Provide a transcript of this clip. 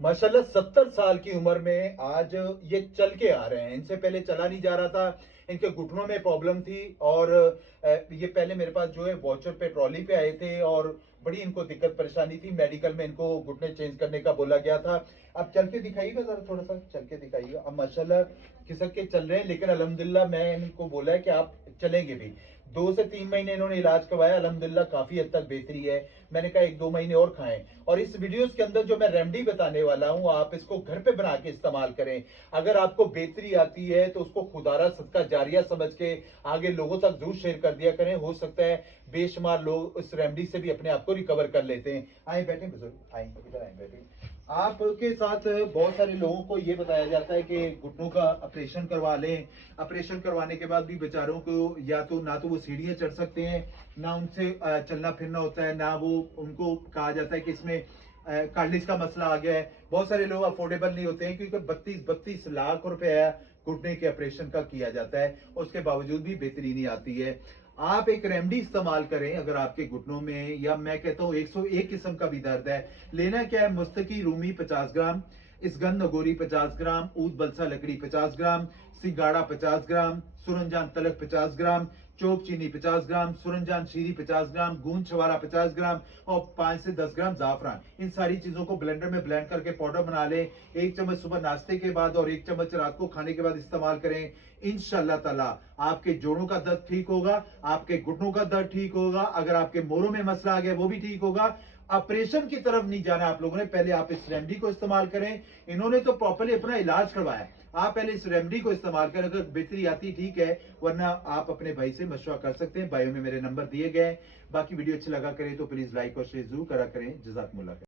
माशाल्लाह 70 साल की उम्र में आज ये चल के आ रहे हैं। इनसे पहले चला नहीं जा रहा था, इनके घुटनों में प्रॉब्लम थी। और ये पहले मेरे पास जो है वॉचर पे ट्रॉली पे आए थे और बड़ी इनको दिक्कत परेशानी थी। मेडिकल में इनको घुटने चेंज करने का बोला गया था। अब चल के दिखाइएगा, जरा थोड़ा सा चल के दिखाइएगा। अब माशाल्लाह खिसक के चल रहे हैं, लेकिन अल्हम्दुलिल्लाह मैं इनको बोला है कि आप चलेंगे भी। 2 से 3 महीने इन्होंने इलाज करवाया, अल्हम्दुलिल्लाह काफी हद तक बेहतरी है। मैंने कहा 1-2 महीने और खाएं। और इस वीडियोस के अंदर जो मैं रेमेडी बताने वाला हूं, आप इसको घर पे बना के इस्तेमाल करें। अगर आपको बेहतरी आती है तो उसको खुदारा सदका जारिया समझ के आगे लोगों तक जरूर शेयर कर दिया करें। हो सकता है बेशुमार लोग उस रेमेडी से भी अपने आप को रिकवर कर लेते हैं। आए बैठे बुजुर्ग, आए इधर आए बैठे। आपके साथ बहुत सारे लोगों को ये बताया जाता है कि घुटनों का ऑपरेशन करवा लें। ऑपरेशन करवाने के बाद भी बेचारों को या तो ना तो वो सीढ़ियां चढ़ सकते हैं, ना उनसे चलना फिरना होता है, ना वो उनको कहा जाता है कि इसमें कार्डिस का मसला आ गया है। बहुत सारे लोग अफोर्डेबल नहीं होते हैं क्योंकि 32-32 लाख रुपया घुटने के ऑपरेशन का किया जाता है, उसके बावजूद भी बेहतरी नहीं आती है। आप एक रेमेडी इस्तेमाल करें अगर आपके घुटनों में, या मैं कहता हूं 101 किस्म का भी दर्द है। लेना क्या है, मुस्तकी रूमी 50 ग्राम, इसगंध नगोरी 50 ग्राम, ऊद बलसा लकड़ी 50 ग्राम, सिंगाड़ा 50 ग्राम, सुरंजान तलक 50 ग्राम, चोक चीनी 50 ग्राम, सुरंजान शीरी 50 ग्राम, गूंद छवारा 50 ग्राम और 5 से 10 ग्राम जाफरान। इन सारी चीजों को ब्लेंडर में ब्लेंड करके पाउडर बना लें। 1 चम्मच सुबह नाश्ते के बाद और 1 चम्मच रात को खाने के बाद इस्तेमाल करें। इंशाल्लाह ताला आपके जोड़ों का दर्द ठीक होगा, आपके घुटनों का दर्द ठीक होगा। अगर आपके मोरों में मसला आ गया वो भी ठीक होगा। ऑपरेशन की तरफ नहीं जाना आप लोगों ने, पहले आप इस रेमेडी को इस्तेमाल करें। इन्होंने तो प्रॉपर्ली अपना इलाज करवाया, आप पहले इस रेमेडी को इस्तेमाल करें। अगर बेहतरी आती ठीक है, वरना आप अपने भाई से मशवरा कर सकते हैं। बायो में मेरे नंबर दिए गए हैं। बाकी वीडियो अच्छा लगा करें तो प्लीज लाइक और शेयर जरूर करा करें। जज़ाकमुल्लाह।